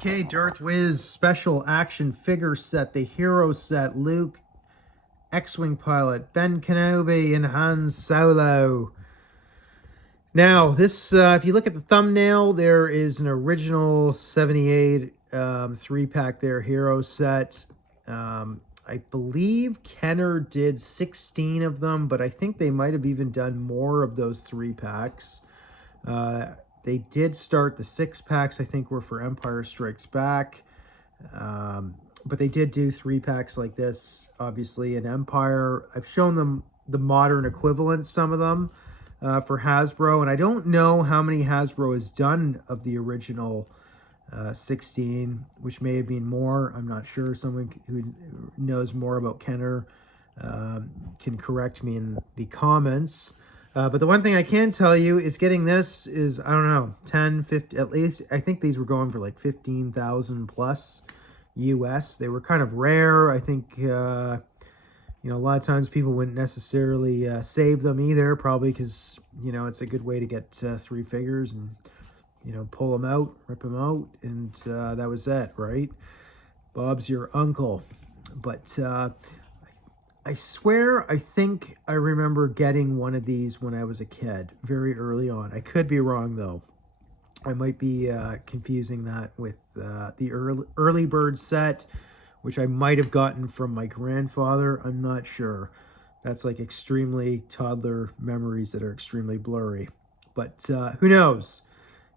Okay, Darth Wiz special action figure set, the hero set, Luke, X-Wing pilot, Ben Kenobi, and Han Solo. Now, this, if you look at the thumbnail, there is an original 78 3-pack there, hero set. I believe Kenner did 16 of them, but I think they might have even done more of those 3-packs. They did start the 6-packs, I think, were for Empire Strikes Back. But they did do 3-packs like this, obviously, in Empire. I've shown them the modern equivalent, some of them, for Hasbro. And I don't know how many Hasbro has done of the original 16, which may have been more. I'm not sure. Someone who knows more about Kenner can correct me in the comments. But the one thing I can tell you is getting this is, I don't know, 10, 50, at least. I think these were going for like 15,000 plus US. They were kind of rare. I think, you know, a lot of times people wouldn't necessarily save them either, probably because, you know, it's a good way to get 3 figures and, you know, pull them out, rip them out, and that was it, right? Bob's your uncle. But I swear, I think I remember getting one of these when I was a kid, very early on. I could be wrong, though. I might be confusing that with the early bird set, which I might have gotten from my grandfather. I'm not sure. That's like extremely toddler memories that are extremely blurry. But who knows?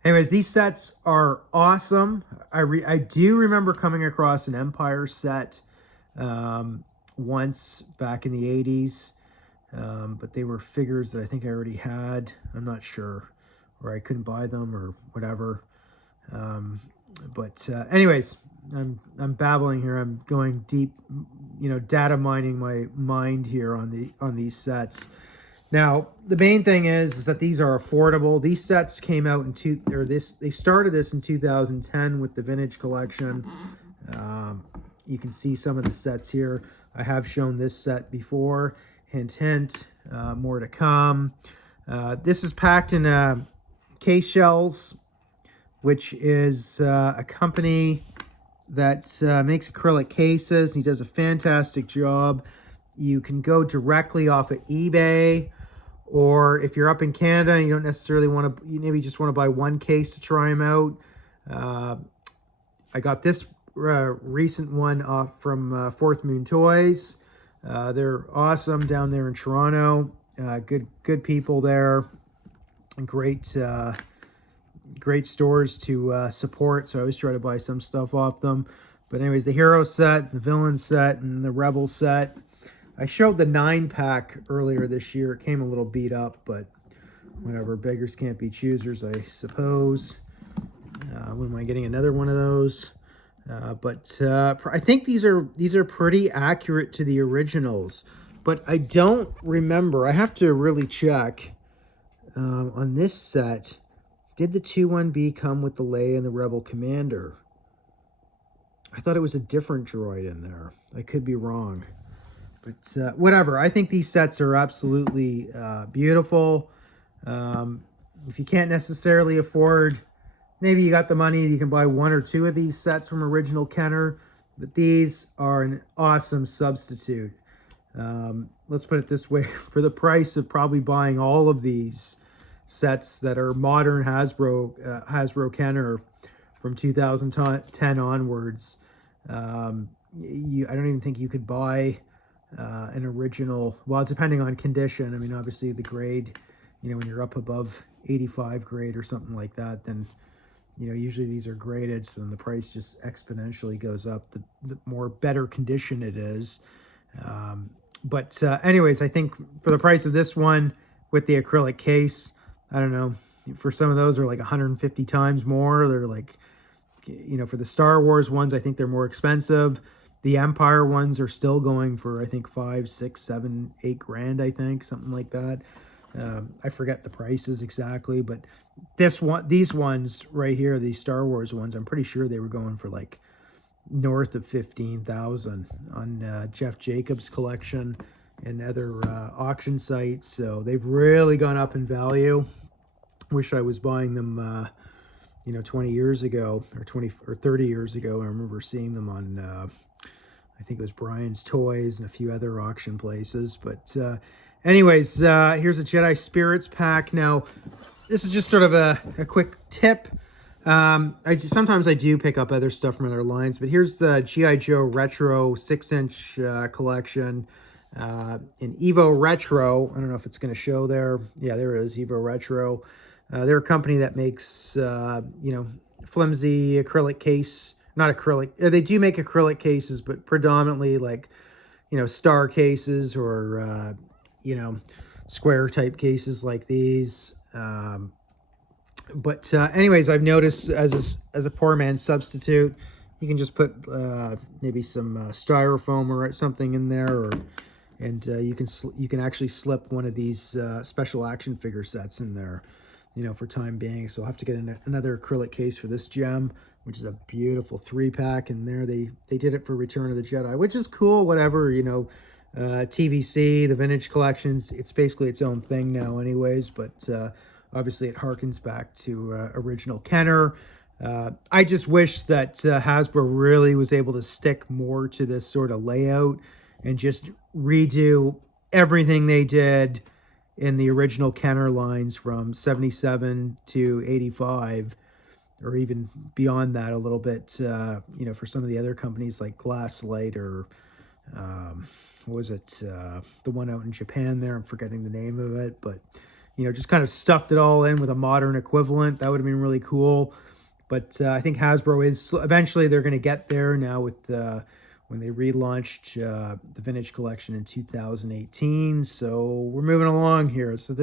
Anyways, these sets are awesome. I do remember coming across an Empire set once back in the 80s, but they were figures that I think I already had. I'm not sure, or I couldn't buy them or whatever. But anyways, I'm babbling here. I'm going deep, you know, data mining my mind here on these sets. Now, the main thing is that these are affordable. These sets came out they started this in 2010 with the vintage collection. You can see some of the sets here. I have shown this set before. Hint, hint, more to come. This is packed in case shells, which is a company that makes acrylic cases. He does a fantastic job. You can go directly off of eBay, or if you're up in Canada and you don't necessarily want to, you maybe just want to buy one case to try them out. I got this recent one off from Fourth Moon Toys. They're awesome down there in Toronto. Good people there, and great stores to support. So I always try to buy some stuff off them. But anyways, the hero set, the villain set, and the rebel set. I showed the 9-pack earlier this year. It came a little beat up, but whatever. Beggars can't be choosers, I suppose. When am I getting another one of those? But I think these are pretty accurate to the originals, but I don't remember. I have to really check on this set. Did the 2-1B come with the Leia and the Rebel Commander? I thought it was a different droid in there. I could be wrong, but whatever. I think these sets are absolutely beautiful. If you can't necessarily afford, maybe you got the money, you can buy 1 or 2 of these sets from original Kenner, but these are an awesome substitute. Let's put it this way, for the price of probably buying all of these sets that are modern Hasbro Kenner from 2010 onwards, I don't even think you could buy an original, well, depending on condition. I mean, obviously the grade, you know, when you're up above 85 grade or something like that, then, you know, usually these are graded, so then the price just exponentially goes up the more better condition it is. But anyways, I think for the price of this one with the acrylic case, I don't know, for some of those are like 150 times more. They're like, you know, for the Star Wars ones, I think they're more expensive. The Empire ones are still going for, I think, 5, 6, 7, 8 grand, I think, something like that. I forget the prices exactly, but these ones right here, these Star Wars ones, I'm pretty sure they were going for like north of 15,000 on Jeff Jacobs' collection and other auction sites. So they've really gone up in value. Wish I was buying them you know, 20 years ago or 20 or 30 years ago. I remember seeing them on, I think it was Brian's Toys and a few other auction places. But anyways, here's a Jedi Spirits pack. Now, this is just sort of a quick tip. Sometimes I do pick up other stuff from other lines, but here's the G.I. Joe Retro 6-inch collection in Evo Retro. I don't know if it's going to show there. Yeah, there it is, Evo Retro. They're a company that makes, you know, flimsy acrylic case, not acrylic. They do make acrylic cases, but predominantly like, you know, star cases or, you know, square type cases like these. But anyways, I've noticed as a poor man's substitute, you can just put maybe some styrofoam or something in there, and you can actually slip one of these special action figure sets in there, you know, for time being. So I'll have to get another acrylic case for this gem, which is a beautiful 3-pack in there. They did it for Return of the Jedi, which is cool. Whatever, you know, TVC, the vintage collections, it's basically its own thing now, anyways. But obviously, it harkens back to original Kenner. I just wish that Hasbro really was able to stick more to this sort of layout and just redo everything they did in the original Kenner lines from 77 to 85, or even beyond that a little bit, you know, for some of the other companies like Glasslight or what was it, the one out in Japan there, I'm forgetting the name of it, but you know, just kind of stuffed it all in with a modern equivalent. That would have been really cool. But I think Hasbro is eventually they're going to get there now with when they relaunched the vintage collection in 2018. So we're moving along here. So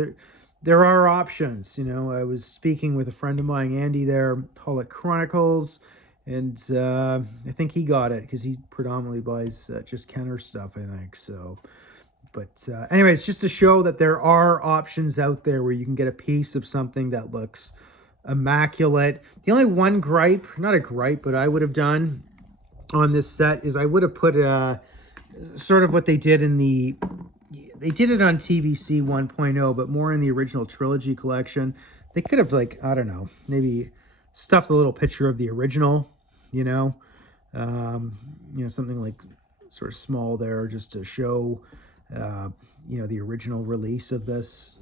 there are options. You know, I was speaking with a friend of mine, Andy, there, Holic Chronicles, and I think he got it because he predominantly buys just Kenner stuff, I think. So. But anyways, just to show that there are options out there where you can get a piece of something that looks immaculate. The only one gripe, not a gripe, but I would have done on this set is I would have put sort of what they did in they did it on TVC 1.0, but more in the original trilogy collection. They could have, like, I don't know, maybe stuffed a little picture of the original, you know, something like sort of small there just to show, you know, the original release of this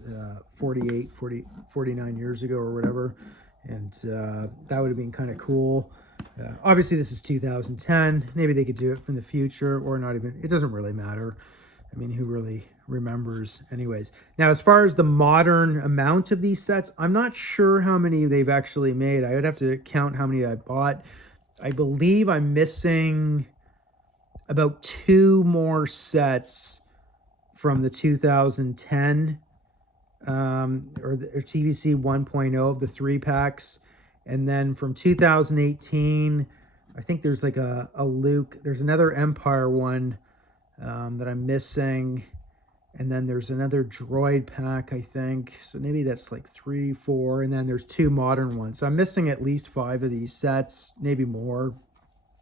49 years ago or whatever. And that would have been kind of cool. Obviously, this is 2010. Maybe they could do it from the future or not even. It doesn't really matter. I mean, who really remembers anyways? Now, as far as the modern amount of these sets, I'm not sure how many they've actually made. I would have to count how many I bought. I believe I'm missing about 2 more sets from the 2010 or TVC 1.0 of the 3-packs. And then from 2018, I think there's like a Luke. There's another Empire one that I'm missing. And then there's another droid pack, I think. So maybe that's like 3, 4. And then there's 2 modern ones. So I'm missing at least 5 of these sets, maybe more.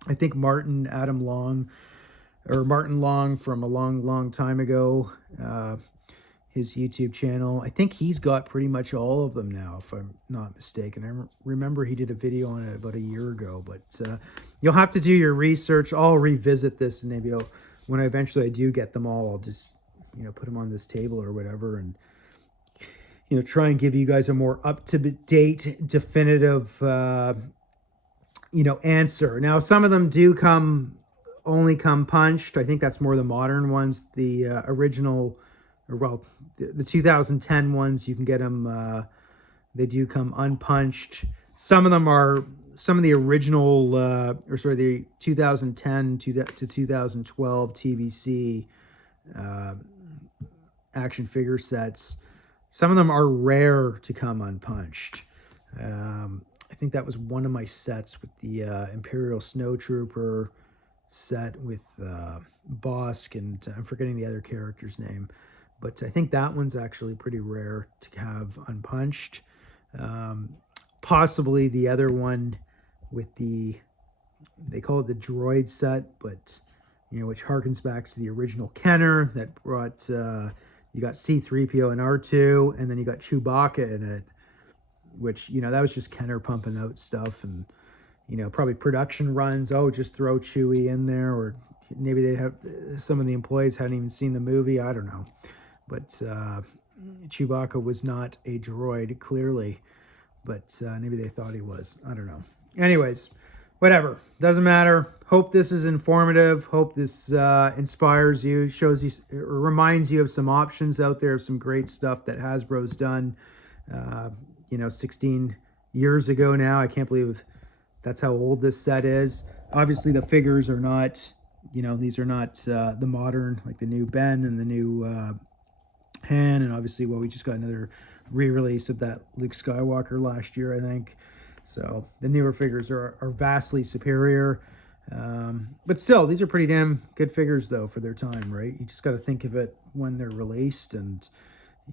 I think Martin Long from a long time ago, his YouTube channel, I think he's got pretty much all of them now, if I'm not mistaken. I remember he did a video on it about a year ago, but you'll have to do your research. I'll revisit this, and maybe when I eventually do get them all, I'll just, you know, put them on this table or whatever, and, you know, try and give you guys a more up-to-date, definitive, you know, answer. Now, some of them do only come punched. I think that's more the modern ones. The original, or well, the 2010 ones, you can get them, they do come unpunched. Some of them are some of the original, the 2010 to 2012 TVC action figure sets. Some of them are rare to come unpunched. I think that was one of my sets with the Imperial Snowtrooper set with Bosk, and I'm forgetting the other character's name. But I think that one's actually pretty rare to have unpunched. Possibly the other one with they call it the droid set, but, you know, which harkens back to the original Kenner that brought, you got C-3PO and R2, and then you got Chewbacca in it. which, you know, that was just Kenner pumping out stuff, and, you know, probably production runs. Oh, just throw Chewie in there, or maybe they have, some of the employees hadn't even seen the movie. I don't know. But Chewbacca was not a droid, clearly. But maybe they thought he was. I don't know. Anyways, whatever. Doesn't matter. Hope this is informative. Hope this inspires you, shows you, or reminds you of some options out there, of some great stuff that Hasbro's done, you know, 16 years ago now. I can't believe that's how old this set is. Obviously, the figures are not, you know, these are not the modern, like the new Ben and the new Han. And obviously, well, we just got another re-release of that Luke Skywalker last year, I think. So the newer figures are vastly superior. But still, these are pretty damn good figures, though, for their time, right? You just got to think of it when they're released. And,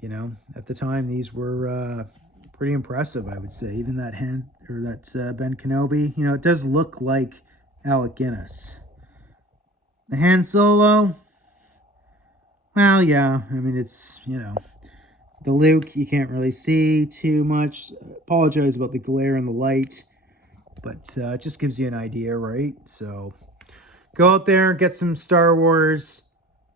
you know, at the time, these were pretty impressive, I would say. Even that Han, or that Ben Kenobi, you know, it does look like Alec Guinness. The Han Solo, well, yeah, I mean, it's, you know, the Luke, you can't really see too much. Apologize about the glare and the light, but it just gives you an idea, right? So go out there, get some Star Wars,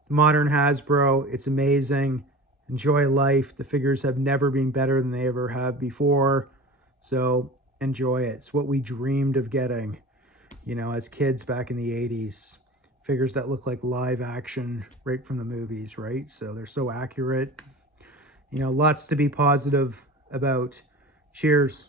modern Hasbro. It's amazing. Enjoy life. The figures have never been better than they ever have before. So enjoy it. It's what we dreamed of getting, you know, as kids back in the 80s. Figures that look like live action right from the movies, right? So they're so accurate. You know, lots to be positive about. Cheers.